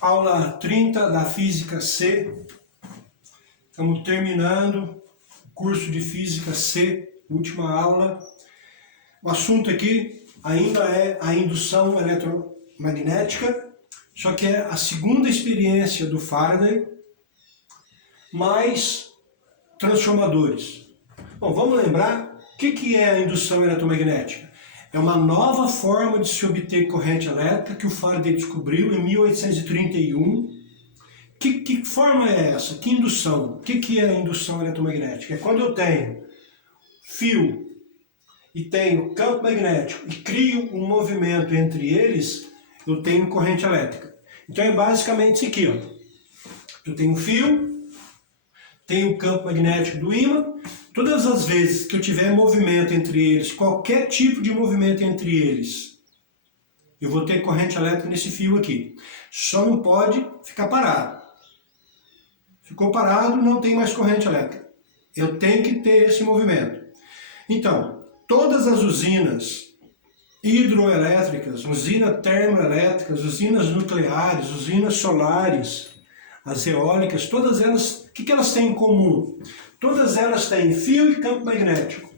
Aula 30 da Física C. Estamos terminando o curso de Física C, última aula. O assunto aqui ainda é a indução eletromagnética, só que é a segunda experiência do Faraday, mais transformadores. Bom, vamos lembrar o que é a indução eletromagnética. É uma nova forma de se obter corrente elétrica que o Faraday descobriu em 1831. Que forma é essa? Que indução? O que é a indução eletromagnética? É quando eu tenho fio e tenho campo magnético e crio um movimento entre eles, eu tenho corrente elétrica. Então é basicamente isso aqui, ó. Eu tenho fio, tenho o campo magnético do ímã. Todas as vezes que eu tiver movimento entre eles, qualquer tipo de movimento entre eles, eu vou ter corrente elétrica nesse fio aqui. Só não pode ficar parado. Ficou parado, não tem mais corrente elétrica. Eu tenho que ter esse movimento. Então, todas as usinas hidroelétricas, usinas termoelétricas, usinas nucleares, usinas solares, as eólicas, todas elas, o que elas têm em comum? Todas elas têm fio e campo magnético.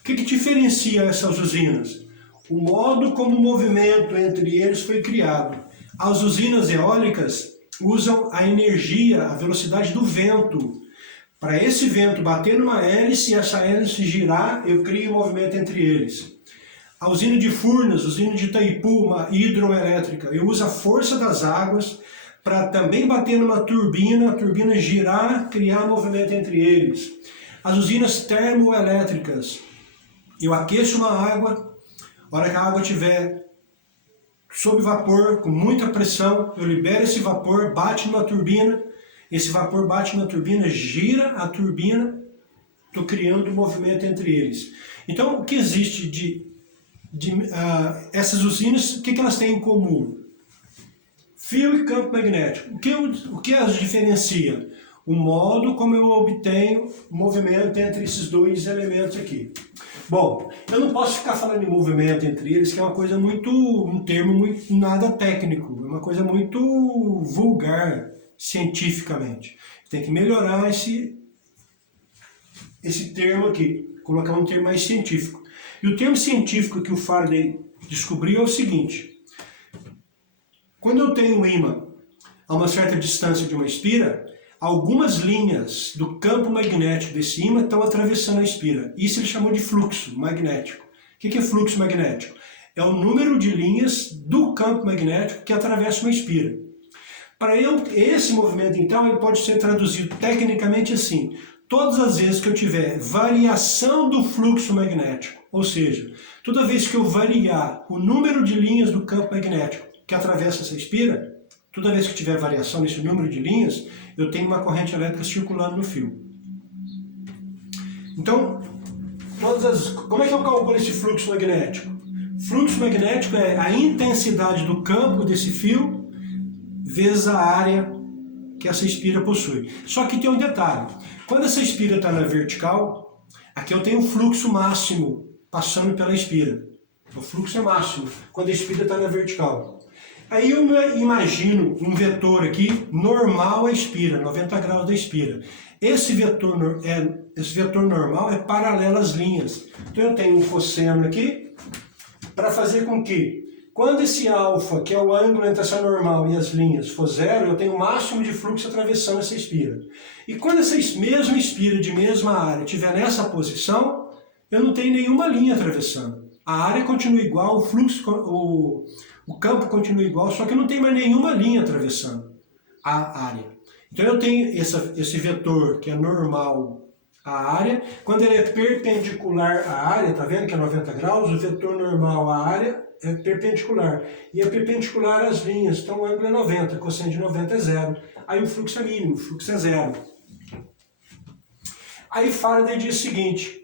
O que diferencia essas usinas? O modo como o movimento entre eles foi criado. As usinas eólicas usam a energia, a velocidade do vento. Para esse vento bater numa hélice e essa hélice girar, eu crio um movimento entre eles. A usina de Furnas, a usina de Itaipu, uma hidroelétrica, eu uso a força das águas para também bater numa turbina, a turbina girar, criar movimento entre eles. As usinas termoelétricas, eu aqueço uma água, a hora que a água estiver sob vapor, com muita pressão, eu libero esse vapor, bate numa turbina, esse vapor bate na turbina, gira a turbina, estou criando um movimento entre eles. Então, o que existe essas usinas, o que elas têm em comum? Fio e campo magnético. O que as diferencia? O modo como eu obtenho movimento entre esses dois elementos aqui. Bom, eu não posso ficar falando de movimento entre eles, que é uma coisa um termo muito nada técnico, é uma coisa muito vulgar cientificamente. Tem que melhorar esse termo aqui, colocar um termo mais científico. E o termo científico que o Faraday descobriu é o seguinte: quando eu tenho um ímã a uma certa distância de uma espira, algumas linhas do campo magnético desse ímã estão atravessando a espira. Isso ele chamou de fluxo magnético. O que é fluxo magnético? É o número de linhas do campo magnético que atravessa uma espira. Para esse movimento, então, ele pode ser traduzido tecnicamente assim: todas as vezes que eu tiver variação do fluxo magnético, ou seja, toda vez que eu variar o número de linhas do campo magnético que atravessa essa espira, toda vez que tiver variação nesse número de linhas, eu tenho uma corrente elétrica circulando no fio. Então, como é que eu calculo esse fluxo magnético? Fluxo magnético é a intensidade do campo desse fio vezes a área que essa espira possui. Só que tem um detalhe: quando essa espira está na vertical, aqui eu tenho um fluxo máximo passando pela espira. O fluxo é máximo quando a espira está na vertical. Aí eu imagino um vetor aqui normal à espira, 90 graus da espira. Esse vetor normal é paralelo às linhas. Então eu tenho um cosseno aqui para fazer com que, quando esse alfa, que é o ângulo entre essa normal e as linhas, for zero, eu tenho o máximo de fluxo atravessando essa espira. E quando essa mesma espira de mesma área estiver nessa posição, eu não tenho nenhuma linha atravessando. A área continua igual, o fluxo, o campo continua igual, só que não tem mais nenhuma linha atravessando a área. Então eu tenho esse vetor que é normal à área. Quando ele é perpendicular à área, tá vendo que é 90 graus? O vetor normal à área é perpendicular. E é perpendicular às linhas, então o ângulo é 90, cosseno de 90 é zero. Aí o fluxo é mínimo, o fluxo é zero. Aí Faraday diz o seguinte: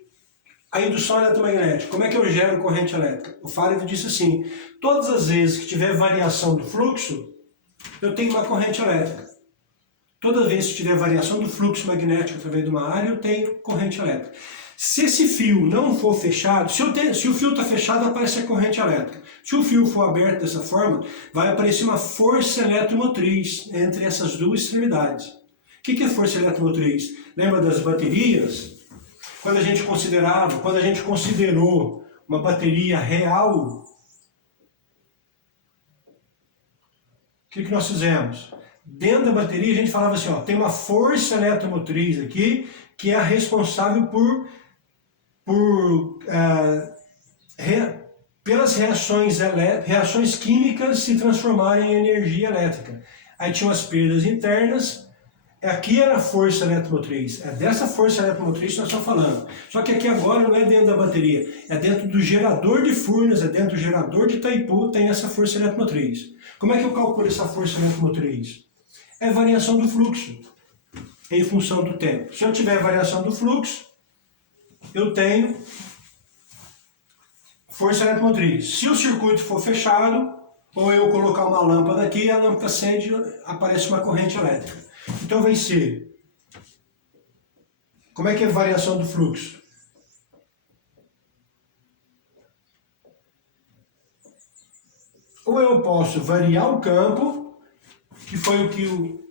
a indução eletromagnética, como é que eu gero corrente elétrica? O Faraday disse assim: todas as vezes que tiver variação do fluxo, eu tenho uma corrente elétrica. Toda vez que tiver variação do fluxo magnético através de uma área, eu tenho corrente elétrica. Se esse fio não for fechado, se o fio está fechado, aparece a corrente elétrica. Se o fio for aberto dessa forma, vai aparecer uma força eletromotriz entre essas duas extremidades. O que é força eletromotriz? Lembra das baterias? Quando a gente considerou uma bateria real, o que nós fizemos? Dentro da bateria a gente falava assim, ó, tem uma força eletromotriz aqui que é a responsável pelas reações químicas se transformarem em energia elétrica. Aí tinham as perdas internas, aqui era a força eletromotriz, é dessa força eletromotriz que nós estamos falando. Só que aqui agora não é dentro da bateria, é dentro do gerador de Furnas, é dentro do gerador de Itaipu, tem essa força eletromotriz. Como é que eu calculo essa força eletromotriz? É variação do fluxo em função do tempo. Se eu tiver variação do fluxo, eu tenho força eletromotriz. Se o circuito for fechado, ou eu colocar uma lâmpada aqui, a lâmpada acende, aparece uma corrente elétrica. Então vai ser, como é que é a variação do fluxo? Ou eu posso variar o campo, que foi o que o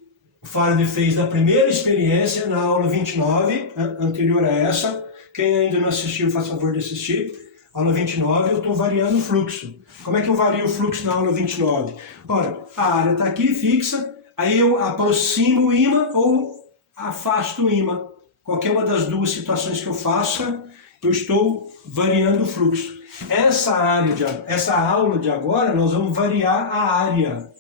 Faraday fez na primeira experiência, na aula 29, anterior a essa. Quem ainda não assistiu, faça favor de assistir. Aula 29, eu estou variando o fluxo. Como é que eu vario o fluxo na aula 29? Ora, a área está aqui, fixa, aí eu aproximo o ímã ou afasto o ímã. Qualquer uma das duas situações que eu faça, eu estou variando o fluxo. Essa aula de agora, nós vamos variar a área.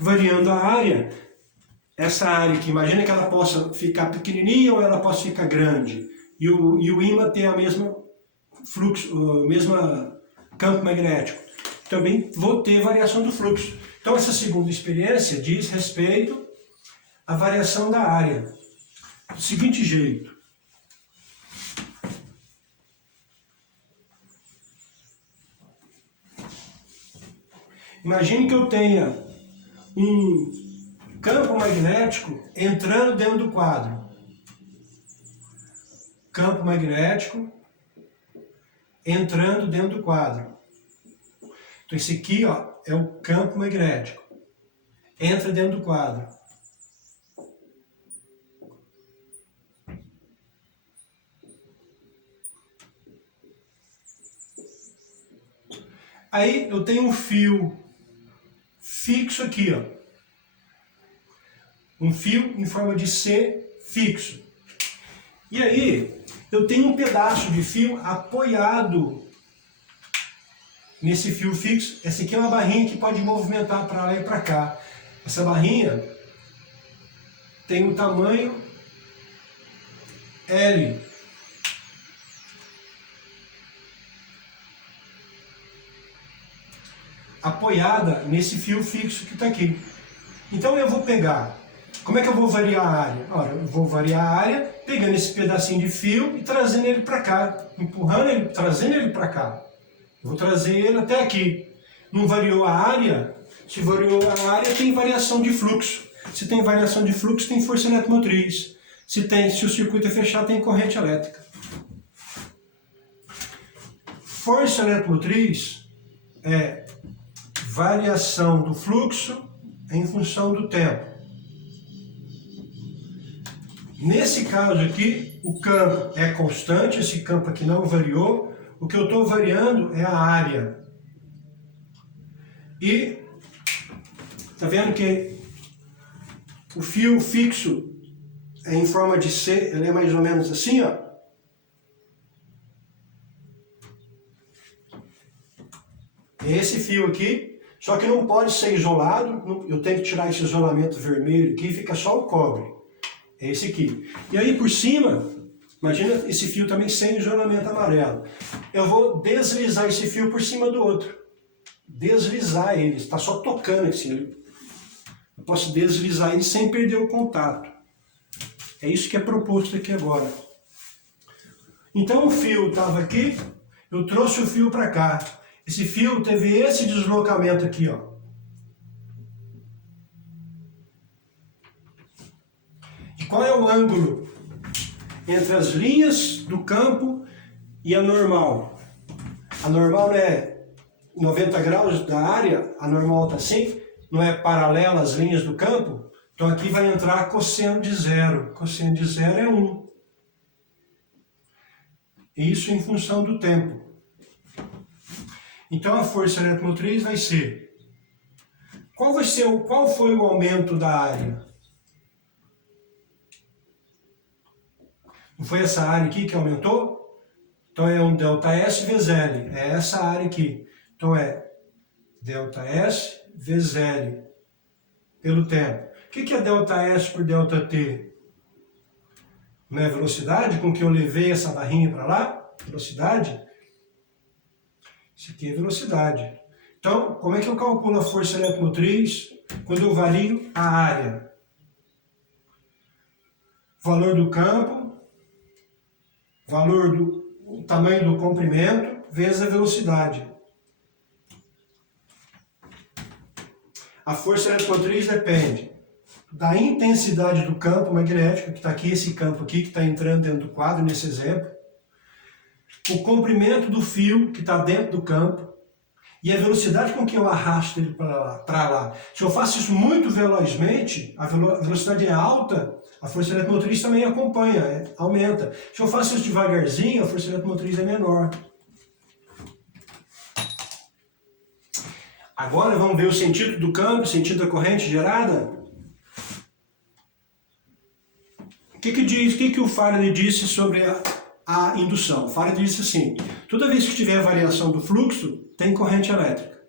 Variando a área, essa área aqui, imagina que ela possa ficar pequenininha ou ela possa ficar grande. E o ímã tem a mesma fluxo, o mesmo campo magnético. Também vou ter variação do fluxo. Então essa segunda experiência diz respeito à variação da área. Do seguinte jeito. Imagine que eu tenha um campo magnético entrando dentro do quadro. Campo magnético entrando dentro do quadro. Então esse aqui, ó, é o campo magnético. Entra dentro do quadro. Aí eu tenho um fio fixo aqui, ó. Um fio em forma de C fixo. E aí eu tenho um pedaço de fio apoiado nesse fio fixo. Essa aqui é uma barrinha que pode movimentar para lá e para cá. Essa barrinha tem um tamanho L. Apoiada nesse fio fixo que está aqui. Então eu vou pegar, como é que eu vou variar a área? Ora, eu vou variar a área pegando esse pedacinho de fio e trazendo ele para cá, empurrando ele, trazendo ele para cá. Eu vou trazer ele até aqui. Não variou a área? Se variou a área, tem variação de fluxo. Se tem variação de fluxo, tem força eletromotriz. Se o circuito é fechado, tem corrente elétrica. Força eletromotriz é variação do fluxo em função do tempo. Nesse caso aqui, o campo é constante, esse campo aqui não variou. O que eu estou variando é a área. E está vendo que o fio fixo é em forma de C, ele é mais ou menos assim, ó. É esse fio aqui, só que não pode ser isolado, eu tenho que tirar esse isolamento vermelho aqui e fica só o cobre. É esse aqui. E aí por cima, imagina esse fio também sem isolamento amarelo. Eu vou deslizar esse fio por cima do outro. Deslizar ele, está só tocando assim. Eu posso deslizar ele sem perder o contato. É isso que é proposto aqui agora. Então o fio estava aqui, eu trouxe o fio para cá. Esse fio teve esse deslocamento aqui, ó. E qual é o ângulo entre as linhas do campo e a normal. A normal é 90 graus da área, a normal está assim, não é paralela às linhas do campo. Então aqui vai entrar cosseno de zero. Cosseno de zero é 1. Isso em função do tempo. Então a força eletromotriz vai ser... Qual foi o aumento da área? Não foi essa área aqui que aumentou? Então é um ΔS vezes L. É essa área aqui. Então é ΔS vezes L pelo tempo. O que é ΔS por ΔT? Não é velocidade com que eu levei essa barrinha para lá? Velocidade? Isso aqui é velocidade. Então, como é que eu calculo a força eletromotriz quando eu vario a área? Valor do campo, valor do tamanho do comprimento, vezes a velocidade. A força eletromotriz depende da intensidade do campo magnético, que está aqui, esse campo aqui, que está entrando dentro do quadro, nesse exemplo, o comprimento do fio, que está dentro do campo, e a velocidade com que eu arrasto ele para lá. Se eu faço isso muito velozmente, a velocidade é alta, a força eletromotriz também acompanha, aumenta. Se eu faço isso devagarzinho, a força eletromotriz é menor. Agora vamos ver o sentido do campo, o sentido da corrente gerada. O que o Faraday disse sobre a indução? O Faraday disse assim: toda vez que tiver variação do fluxo, tem corrente elétrica.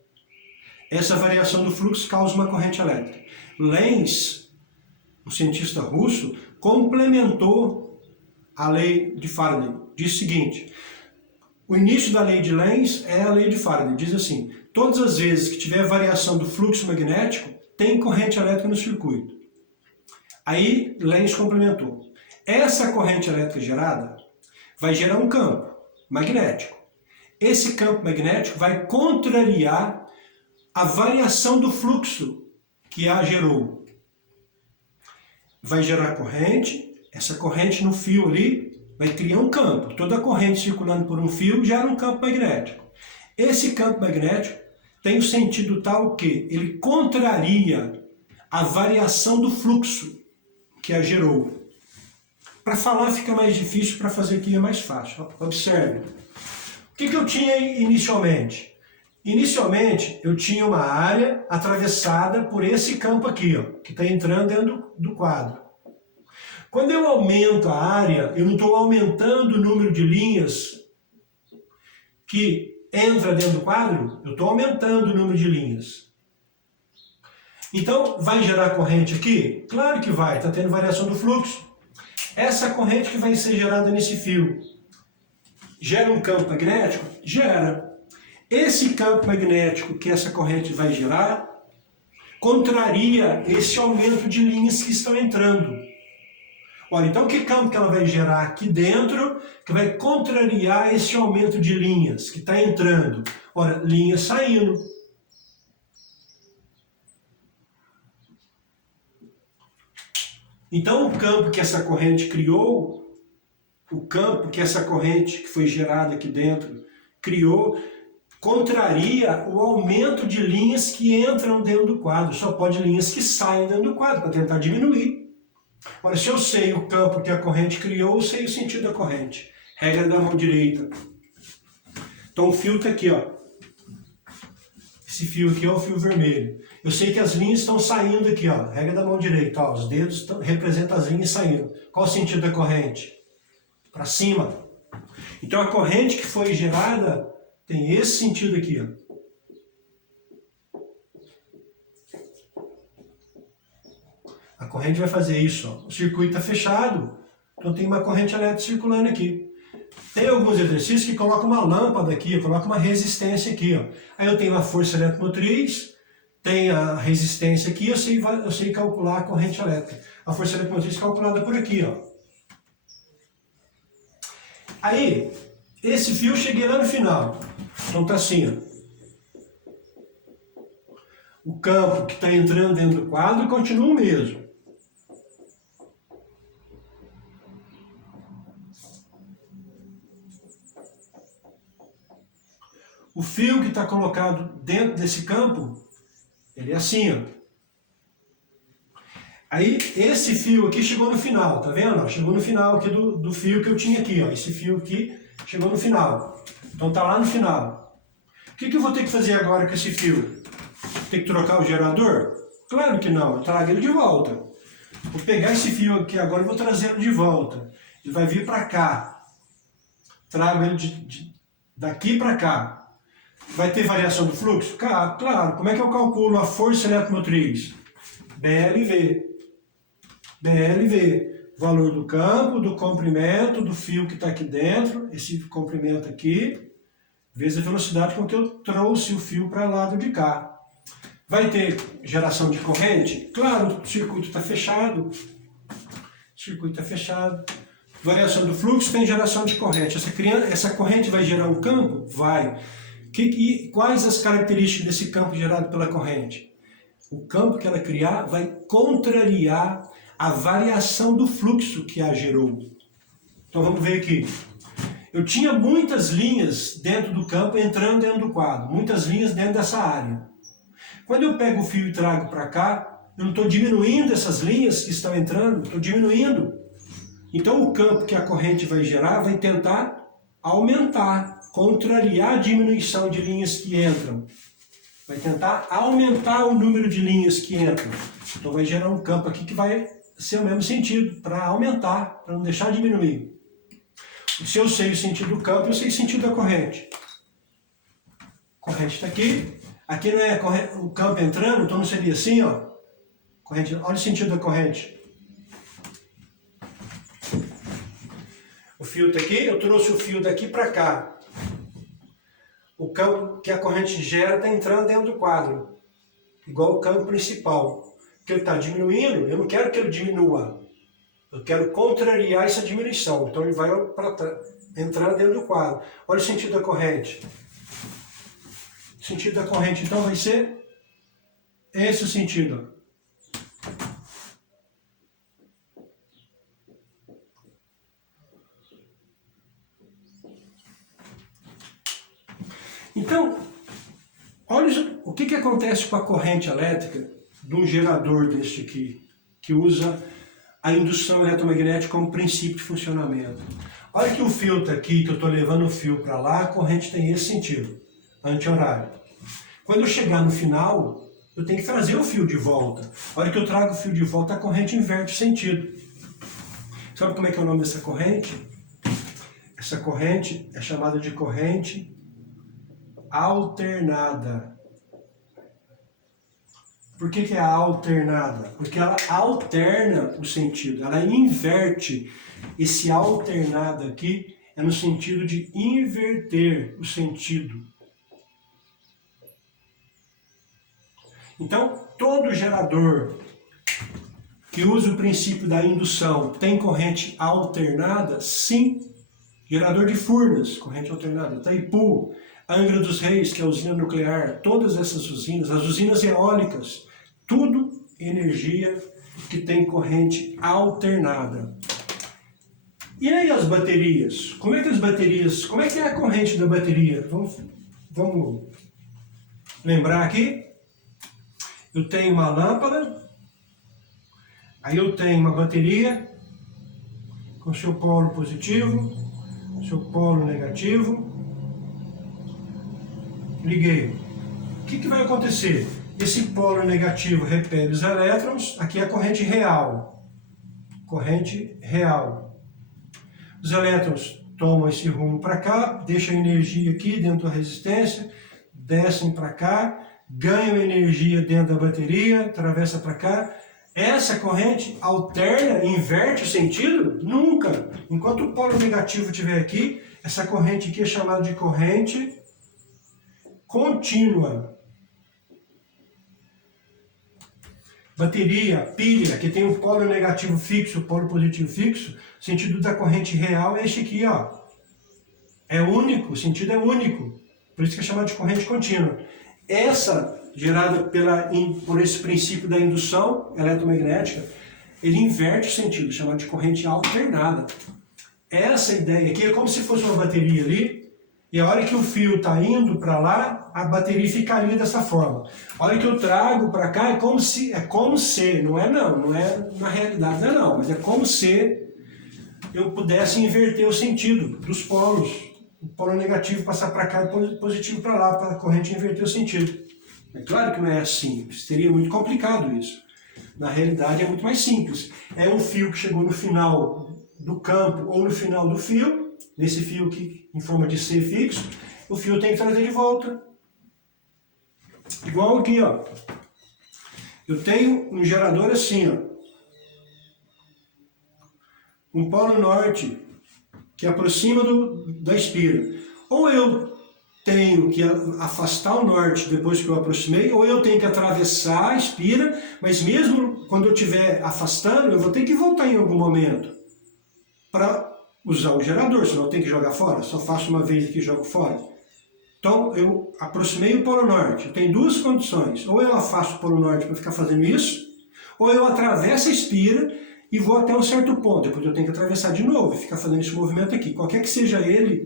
Essa variação do fluxo causa uma corrente elétrica. Lenz, um cientista russo, complementou a lei de Faraday. Diz o seguinte: o início da lei de Lenz é a lei de Faraday. Diz assim: todas as vezes que tiver variação do fluxo magnético, tem corrente elétrica no circuito. Aí Lenz complementou. Essa corrente elétrica gerada vai gerar um campo magnético. Esse campo magnético vai contrariar a variação do fluxo que a gerou. Vai gerar corrente, essa corrente no fio ali vai criar um campo. Toda corrente circulando por um fio gera um campo magnético. Esse campo magnético tem o sentido tal que ele contraria a variação do fluxo que a gerou. Para falar fica mais difícil, para fazer aqui é mais fácil. Observe. O que eu tinha inicialmente? Inicialmente eu tinha uma área atravessada por esse campo aqui, ó, que está entrando dentro do quadro. Quando eu aumento a área, eu não estou aumentando o número de linhas que entra dentro do quadro, eu estou aumentando o número de linhas. Então, vai gerar corrente aqui? Claro que vai, está tendo variação do fluxo. Essa corrente que vai ser gerada nesse fio, gera um campo magnético? Gera. Esse campo magnético que essa corrente vai gerar, contraria esse aumento de linhas que estão entrando. Olha, então que campo que ela vai gerar aqui dentro, que vai contrariar esse aumento de linhas que está entrando? Ora, linhas saindo. Então o campo que essa corrente criou, o campo que essa corrente que foi gerada aqui dentro criou, contraria o aumento de linhas que entram dentro do quadro. Só pode linhas que saem dentro do quadro, para tentar diminuir. Ora, se eu sei o campo que a corrente criou, eu sei o sentido da corrente. Regra da mão direita. Então o fio está aqui, ó. Esse fio aqui é o fio vermelho. Eu sei que as linhas estão saindo aqui, ó. Regra da mão direita, ó. Os dedos representam as linhas saindo. Qual o sentido da corrente? Para cima. Então a corrente que foi gerada tem esse sentido aqui, ó. A corrente vai fazer isso, ó. O circuito está fechado, então tem uma corrente elétrica circulando aqui. Tem alguns exercícios que colocam uma lâmpada aqui, colocam uma resistência aqui, ó. Aí eu tenho a força eletromotriz, tem a resistência aqui, eu sei calcular a corrente elétrica. A força eletromotriz calculada por aqui, ó. Aí, esse fio cheguei lá no final. Então tá assim, ó. O campo que está entrando dentro do quadro continua o mesmo. fio que está colocado dentro desse campo, ele é assim, ó. Aí, esse fio aqui chegou no final, tá vendo? Chegou no final aqui do fio que eu tinha aqui, ó. Esse fio aqui chegou no final. Então tá lá no final. O que eu vou ter que fazer agora com esse fio? Tem que trocar o gerador? Claro que não, eu trago ele de volta. Vou pegar esse fio aqui agora e vou trazê-lo de volta. Ele vai vir para cá. Trago ele daqui para cá. Vai ter variação do fluxo? Claro. Como é que eu calculo a força eletromotriz? BLV. BLV. Valor do campo, do comprimento, do fio que está aqui dentro, esse comprimento aqui, vezes a velocidade com que eu trouxe o fio para o lado de cá. Vai ter geração de corrente? Claro, o circuito está fechado. Circuito está fechado. Variação do fluxo tem geração de corrente. Essa corrente vai gerar um campo? Vai. Quais as características desse campo gerado pela corrente? O campo que ela criar vai contrariar a variação do fluxo que a gerou. Então vamos ver aqui. Eu tinha muitas linhas dentro do campo entrando dentro do quadro. Muitas linhas dentro dessa área. Quando eu pego o fio e trago para cá, eu não estou diminuindo essas linhas que estão entrando, estou diminuindo. Então o campo que a corrente vai gerar vai tentar aumentar, contrariar a diminuição de linhas que entram. Vai tentar aumentar o número de linhas que entram. Então vai gerar um campo aqui que vai ser o mesmo sentido, para aumentar, para não deixar diminuir. Se eu sei o sentido do campo, eu sei o sentido da corrente. A corrente está aqui. Aqui não é o campo entrando, então não seria assim, ó. Corrente, olha o sentido da corrente. O fio está aqui, eu trouxe o fio daqui para cá. O campo que a corrente gera está entrando dentro do quadro, igual o campo principal. Porque ele está diminuindo, eu não quero que ele diminua. Eu quero contrariar essa diminuição. Então ele vai entrar dentro do quadro. Olha o sentido da corrente. O sentido da corrente, então, vai ser esse o sentido. Então, olha o que acontece com a corrente elétrica de um gerador deste aqui, que usa a indução eletromagnética como princípio de funcionamento. Olha que o fio está aqui, que eu estou levando o fio para lá, a corrente tem esse sentido, anti-horário. Quando eu chegar no final, eu tenho que trazer o fio de volta. A hora que eu trago o fio de volta, a corrente inverte o sentido. Sabe como é que é o nome dessa corrente? Essa corrente é chamada de corrente alternada. Por que é alternada? Porque ela alterna o sentido, ela inverte. Esse alternada aqui é no sentido de inverter o sentido. Então, todo gerador que usa o princípio da indução tem corrente alternada? Sim. Gerador de Furnas, corrente alternada. Itaipu, Angra dos Reis, que é a usina nuclear, todas essas usinas, as usinas eólicas, tudo energia que tem corrente alternada. E aí as baterias? Como é que é a corrente da bateria? Vamos lembrar aqui. Eu tenho uma lâmpada, aí eu tenho uma bateria com seu polo positivo, seu polo negativo. Liguei. O que vai acontecer? Esse polo negativo repele os elétrons, aqui é a corrente real. Corrente real. Os elétrons tomam esse rumo para cá, deixam energia aqui dentro da resistência, descem para cá, ganham energia dentro da bateria, atravessa para cá. Essa corrente alterna, inverte o sentido? Nunca! Enquanto o polo negativo estiver aqui, essa corrente aqui é chamada de corrente contínua. Bateria, pilha, que tem o polo negativo fixo, o polo positivo fixo, o sentido da corrente real é este aqui, ó. É único, o sentido é único. Por isso que é chamado de corrente contínua. Essa, gerada por esse princípio da indução eletromagnética, ele inverte o sentido, chamado de corrente alternada. Essa ideia aqui é como se fosse uma bateria ali. E a hora que o fio está indo para lá, a bateria ficaria dessa forma. A hora que eu trago para cá, é como se, não é na realidade não é não, mas é como se eu pudesse inverter o sentido dos polos. O polo negativo passar para cá e o positivo para lá, para a corrente inverter o sentido. É claro que não é assim, seria muito complicado isso. Na realidade é muito mais simples. É um fio que chegou no final do campo ou no final do fio, nesse fio aqui em forma de C fixo, o fio tem que trazer de volta. Igual aqui, ó. Eu tenho um gerador assim, ó. Um polo norte que aproxima da espira. Ou eu tenho que afastar o norte depois que eu aproximei, ou eu tenho que atravessar a espira, mas mesmo quando eu estiver afastando, eu vou ter que voltar em algum momento para usar o gerador, senão eu tenho que jogar fora, só faço uma vez aqui e jogo fora. Então eu aproximei o polo norte, eu tenho duas condições, ou eu afasto o polo norte para ficar fazendo isso, ou eu atravesso a espira e vou até um certo ponto, depois eu tenho que atravessar de novo e ficar fazendo esse movimento aqui. Qualquer que seja ele,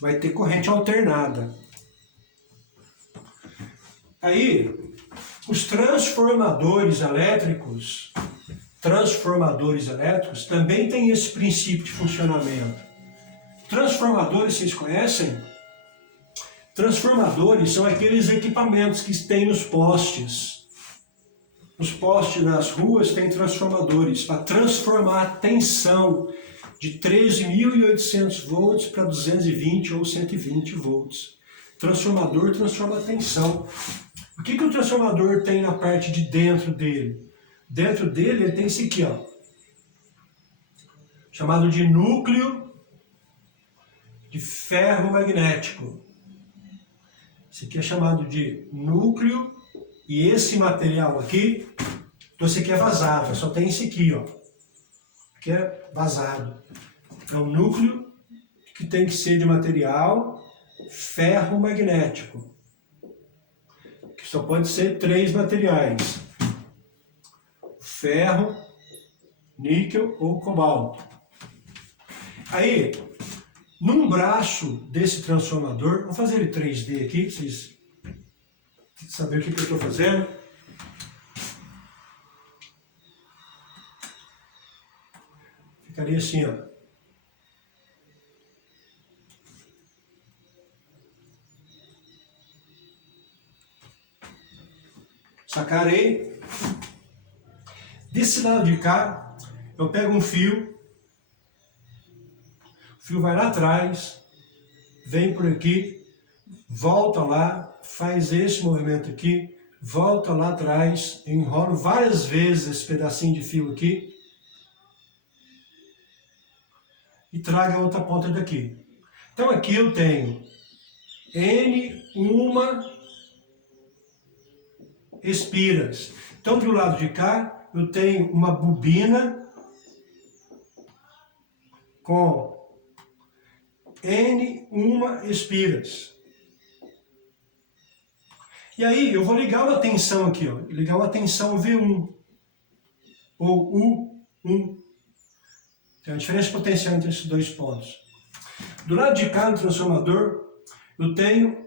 vai ter corrente alternada. Aí, os transformadores elétricos também têm esse princípio de funcionamento. Transformadores, vocês conhecem? Transformadores são aqueles equipamentos que tem nos postes. Nos postes das ruas tem transformadores para transformar a tensão de 13.800 volts para 220 ou 120 volts. Transformador transforma a tensão. O que o transformador tem na parte de dentro dele? Dentro dele ele tem isso aqui, ó, chamado de núcleo de ferro magnético. Esse aqui é chamado de núcleo, e esse material aqui, então esse aqui é vazado, só tem esse aqui, ó, que é vazado. É um núcleo que tem que ser de material ferro magnético, que só pode ser 3 materiais: ferro, níquel ou cobalto. Aí, num braço desse transformador, vou fazer ele 3D aqui, para vocês saberem o que eu estou fazendo. Ficaria assim, ó. Sacarei. Desse lado de cá, eu pego um fio, o fio vai lá atrás, vem por aqui, volta lá, faz esse movimento aqui, volta lá atrás, enrolo várias vezes esse pedacinho de fio aqui e trago a outra ponta daqui. Então aqui eu tenho N1 espiras. Então do lado de cá eu tenho uma bobina com N1 espiras. E aí eu vou ligar uma tensão aqui, ó, ligar uma tensão V1 ou U1. Tem uma diferença potencial entre esses dois pontos. Do lado de cá no transformador eu tenho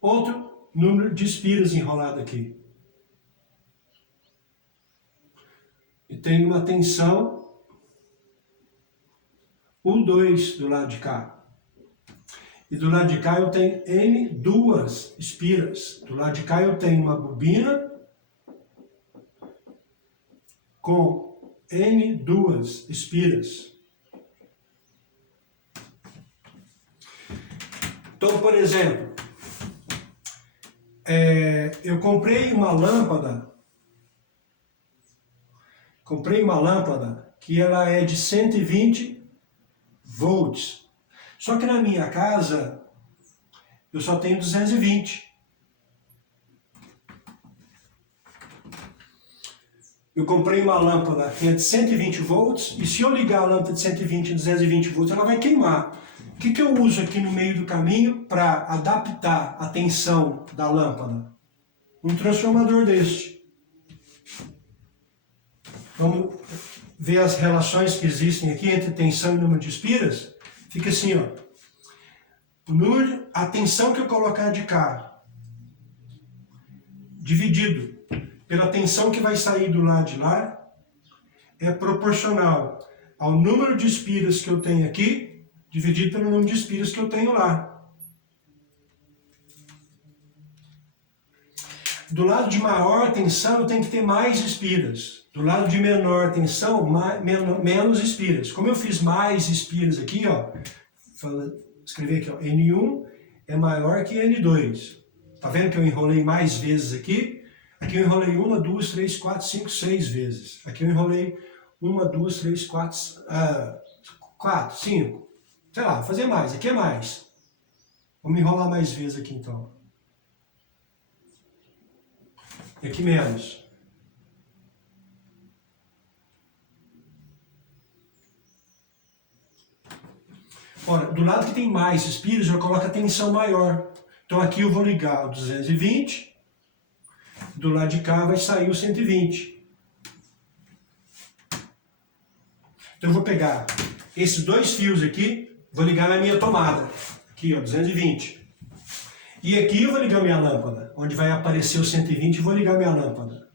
outro número de espiras enrolado aqui. E tem uma tensão U2 do lado de cá. E do lado de cá eu tenho N2 espiras. Do lado de cá eu tenho uma bobina com N2 espiras. Então, por exemplo, eu comprei uma lâmpada que ela é de 120 volts. Só que na minha casa eu só tenho 220. eu comprei uma lâmpada que é de 120 volts, e se eu ligar a lâmpada de 120 e 220 volts, ela vai queimar. O que eu uso aqui no meio do caminho para adaptar a tensão da lâmpada? Um transformador deste. Vamos ver as relações que existem aqui entre tensão e número de espiras. Fica assim, ó. A tensão que eu colocar de cá, dividido pela tensão que vai sair do lado de lá, é proporcional ao número de espiras que eu tenho aqui, dividido pelo número de espiras que eu tenho lá. Do lado de maior tensão, eu tenho que ter mais espiras. Do lado de menor tensão, menos espiras. Como eu fiz mais espiras aqui, ó, escrevi aqui, ó, N1 é maior que N2. Tá vendo que eu enrolei mais vezes aqui? Aqui eu enrolei 1, 2, 3, 4, 5, 6 vezes. Aqui eu enrolei 1, 2, 3, 4, 5. Sei lá, vou fazer mais. Aqui é mais. Vamos enrolar mais vezes aqui então. E aqui menos. Ora, do lado que tem mais espiras, eu coloco a tensão maior. Então aqui eu vou ligar o 220. Do lado de cá vai sair o 120. Então eu vou pegar esses dois fios aqui, vou ligar na minha tomada. Aqui, ó, 220. E aqui eu vou ligar minha lâmpada, onde vai aparecer o 120, eu vou ligar minha lâmpada.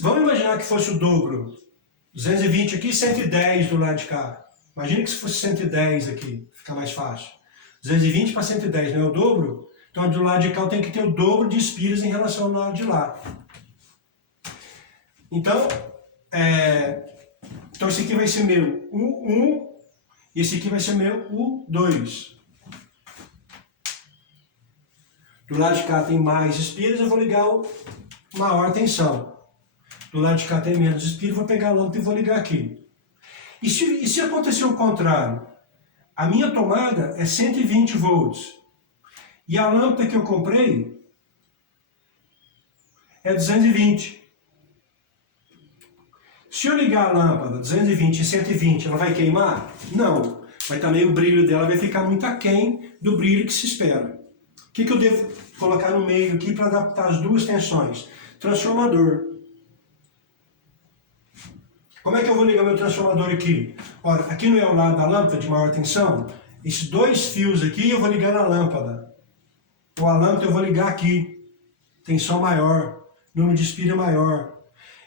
Vamos imaginar que fosse o dobro. 220 aqui, 110 do lado de cá. Imagina que se fosse 110 aqui, fica mais fácil. 220 para 110, não é o dobro? Então do lado de cá eu tenho que ter o dobro de espiras em relação ao lado de lá. Então, esse aqui vai ser meu U1 e esse aqui vai ser meu U2. Do lado de cá tem mais espiras, eu vou ligar o maior tensão. Do lado de cá tem menos espiras, eu vou pegar a lâmpada e vou ligar aqui. E se acontecer o contrário? A minha tomada é 120 volts. E a lâmpada que eu comprei é 220. Se eu ligar a lâmpada 220 e 120, ela vai queimar? Não. Mas também o brilho dela vai ficar muito aquém do brilho que se espera. O que eu devo colocar no meio aqui para adaptar as duas tensões? Transformador. Como é que eu vou ligar meu transformador aqui? Ora, aqui não é o lado da lâmpada de maior tensão? Esses dois fios aqui eu vou ligar na lâmpada. Ou a lâmpada eu vou ligar aqui. Tensão maior, número de espira maior.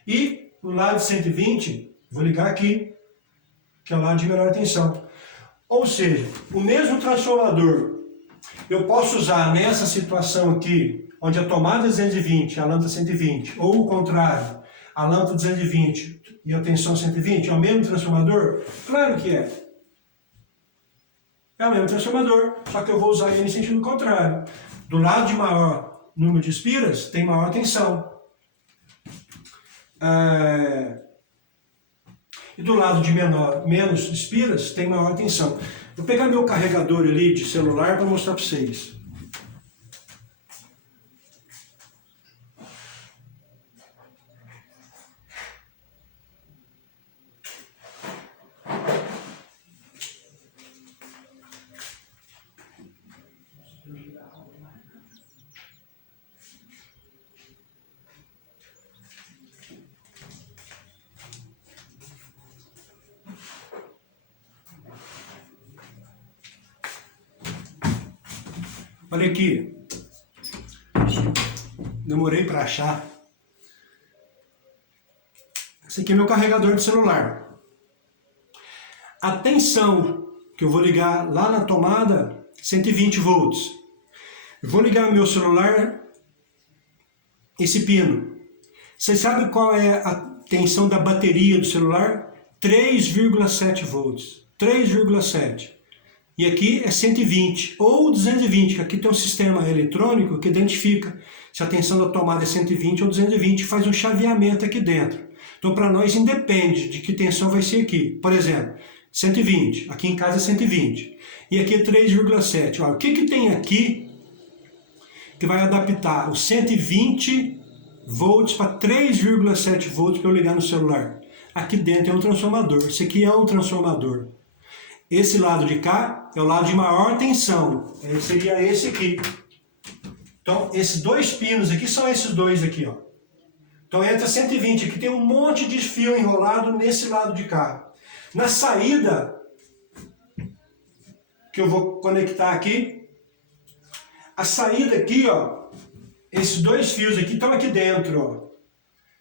E no lado de 120, vou ligar aqui, que é o lado de menor tensão. Ou seja, o mesmo transformador eu posso usar nessa situação aqui, onde a tomada é 220 e a lâmpada 120, ou o contrário, a lâmpada 220 e a tensão 120, é o mesmo transformador? Claro que é. É o mesmo transformador, só que eu vou usar ele em sentido contrário. Do lado de maior número de espiras, tem maior tensão. E do lado de menos espiras, tem maior tensão. Vou pegar meu carregador ali de celular para mostrar para vocês. Olha aqui, demorei para achar. Esse aqui é meu carregador de celular. A tensão que eu vou ligar lá na tomada, 120 volts. Eu vou ligar meu celular, esse pino. Vocês sabem qual é a tensão da bateria do celular? 3,7 volts. 3,7. E aqui é 120 ou 220, que aqui tem um sistema eletrônico que identifica se a tensão da tomada é 120 ou 220, faz um chaveamento aqui dentro. Então para nós independe de que tensão vai ser aqui. Por exemplo, 120, aqui em casa é 120. E aqui é 3,7. O que tem aqui que vai adaptar o 120 volts para 3,7 volts para eu ligar no celular. Aqui dentro é um transformador. Esse aqui é um transformador. Esse lado de cá é o lado de maior tensão. Seria esse aqui. Então, esses dois pinos aqui são esses dois aqui, ó. Então, entra 120. Aqui tem um monte de fio enrolado nesse lado de cá. Na saída, que eu vou conectar aqui, a saída aqui, ó, esses dois fios aqui estão aqui dentro, ó.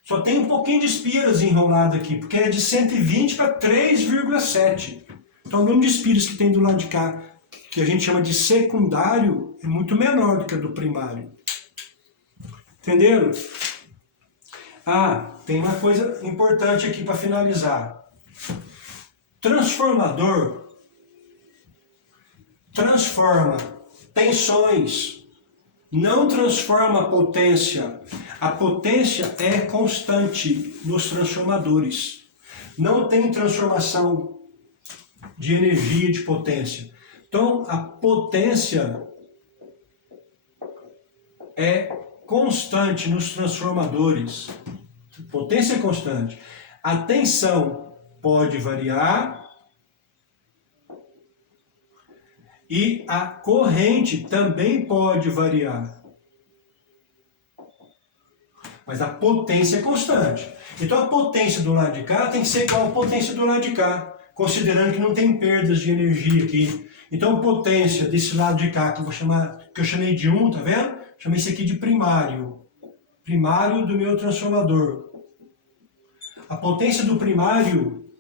Só tem um pouquinho de espiras enrolado aqui, porque é de 120 para 3,7. Então, o número de espiras que tem do lado de cá, que a gente chama de secundário, é muito menor do que a do primário. Entenderam? Ah, tem uma coisa importante aqui para finalizar. Transformador transforma tensões, não transforma potência. A potência é constante nos transformadores. Não tem transformação de energia de potência. Então, a potência é constante nos transformadores. Potência é constante. A tensão pode variar e a corrente também pode variar. Mas a potência é constante. Então a potência do lado de cá tem que ser igual à potência do lado de cá, considerando que não tem perdas de energia aqui. Então a potência desse lado de cá, que eu chamei de 1, tá vendo? Chamei isso aqui de primário. Primário do meu transformador. A potência do primário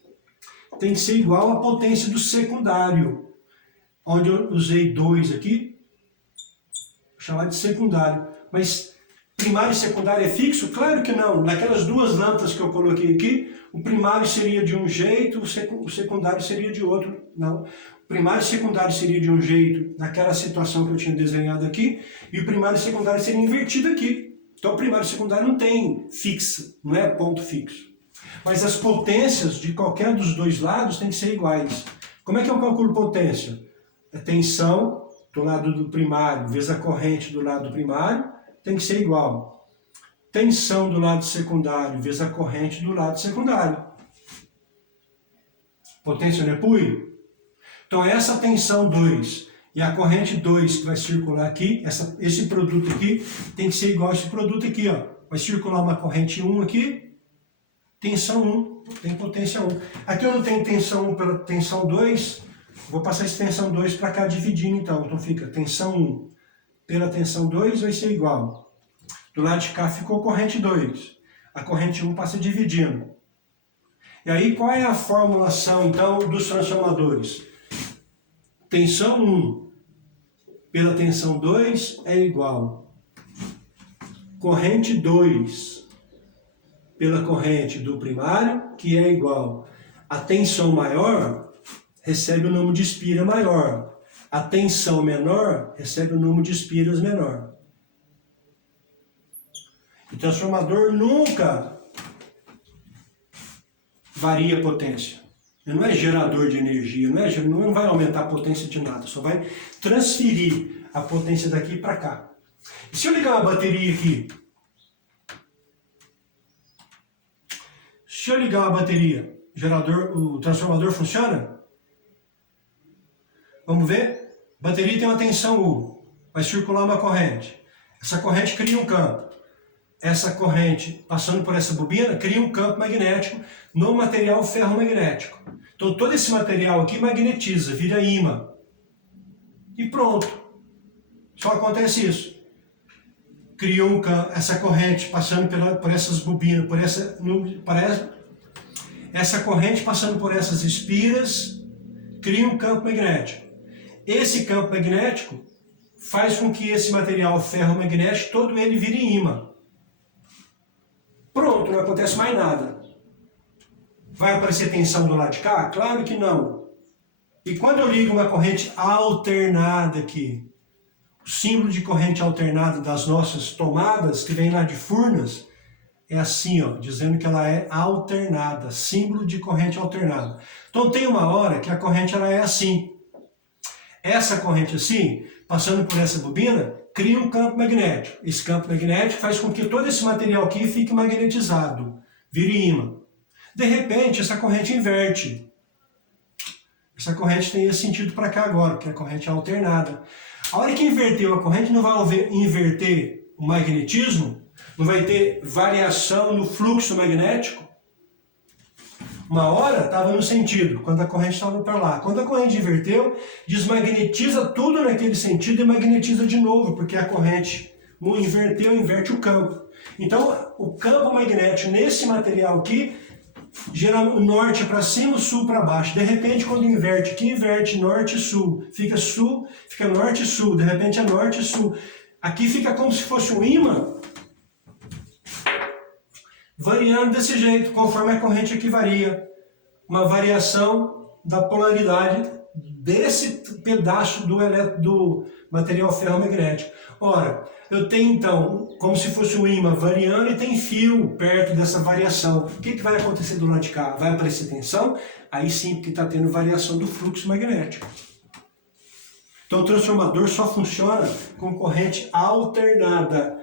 tem que ser igual à potência do secundário. Onde eu usei 2 aqui, vou chamar de secundário. Mas primário e secundário é fixo? Claro que não. Naquelas duas lâmpadas que eu coloquei aqui, o primário seria de um jeito, o secundário seria de outro. Não. O primário e secundário seria de um jeito, naquela situação que eu tinha desenhado aqui, e o primário e secundário seria invertido aqui. Então o primário e secundário não tem fixa, não é ponto fixo. Mas as potências de qualquer dos dois lados têm que ser iguais. Como é que eu calculo potência? A tensão do lado do primário vezes a corrente do lado do primário tem que ser igual. Tensão do lado secundário vezes a corrente do lado secundário. Potência não é pui? Então essa tensão 2 e a corrente 2 que vai circular aqui, esse produto aqui, tem que ser igual a esse produto aqui, ó. Vai circular uma corrente 1 aqui, tensão 1, tem potência 1. Aqui eu não tenho tensão 1 pela tensão 2, vou passar essa tensão 2 para cá dividindo então. Então fica tensão 1 pela tensão 2 vai ser igual. Do lado de cá ficou corrente 2. A corrente 1 passa dividindo. E aí qual é a formulação então dos transformadores? Tensão 1 pela tensão 2 é igual. Corrente 2 pela corrente do primário, que é igual. A tensão maior recebe o número de espira maior. A tensão menor recebe o número de espiras menor. O transformador nunca varia a potência. Ele não é gerador de energia, não vai aumentar a potência de nada, só vai transferir a potência daqui para cá. E se eu ligar uma bateria aqui, o transformador funciona? Vamos ver? A bateria tem uma tensão U, vai circular uma corrente. Essa corrente cria um campo. Essa corrente, passando por essa bobina, cria um campo magnético no material ferromagnético. Então todo esse material aqui magnetiza, vira ímã. E pronto. Só acontece isso. Criou um campo, essa corrente passando por essas bobinas, essa corrente passando por essas espiras, cria um campo magnético. Esse campo magnético faz com que esse material ferromagnético, todo ele vire ímã. Pronto, não acontece mais nada. Vai aparecer tensão do lado de cá? Claro que não. E quando eu ligo uma corrente alternada aqui, o símbolo de corrente alternada das nossas tomadas, que vem lá de Furnas, é assim, ó, dizendo que ela é alternada, símbolo de corrente alternada. Então tem uma hora que a corrente ela é assim. Essa corrente assim, passando por essa bobina, cria um campo magnético. Esse campo magnético faz com que todo esse material aqui fique magnetizado, vire ímã. De repente, essa corrente inverte. Essa corrente tem esse sentido para cá agora, porque a corrente é alternada. A hora que inverteu a corrente, não vai inverter o magnetismo, não vai ter variação no fluxo magnético. Uma hora estava no sentido, quando a corrente estava para lá. Quando a corrente inverteu, desmagnetiza tudo naquele sentido e magnetiza de novo, porque a corrente inverteu, inverte o campo. Então, o campo magnético nesse material aqui, gera o norte para cima, o sul para baixo. De repente, quando inverte, aqui inverte norte e sul, fica norte e sul, de repente é norte e sul. Aqui fica como se fosse um ímã, variando desse jeito, conforme a corrente aqui varia. Uma variação da polaridade desse pedaço do material ferromagnético. Ora, eu tenho então, como se fosse um ímã variando e tem fio perto dessa variação. O que vai acontecer do lado de cá? Vai aparecer tensão? Aí sim, porque está tendo variação do fluxo magnético. Então o transformador só funciona com corrente alternada.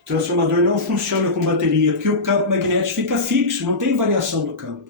O transformador não funciona com bateria, porque o campo magnético fica fixo, não tem variação do campo.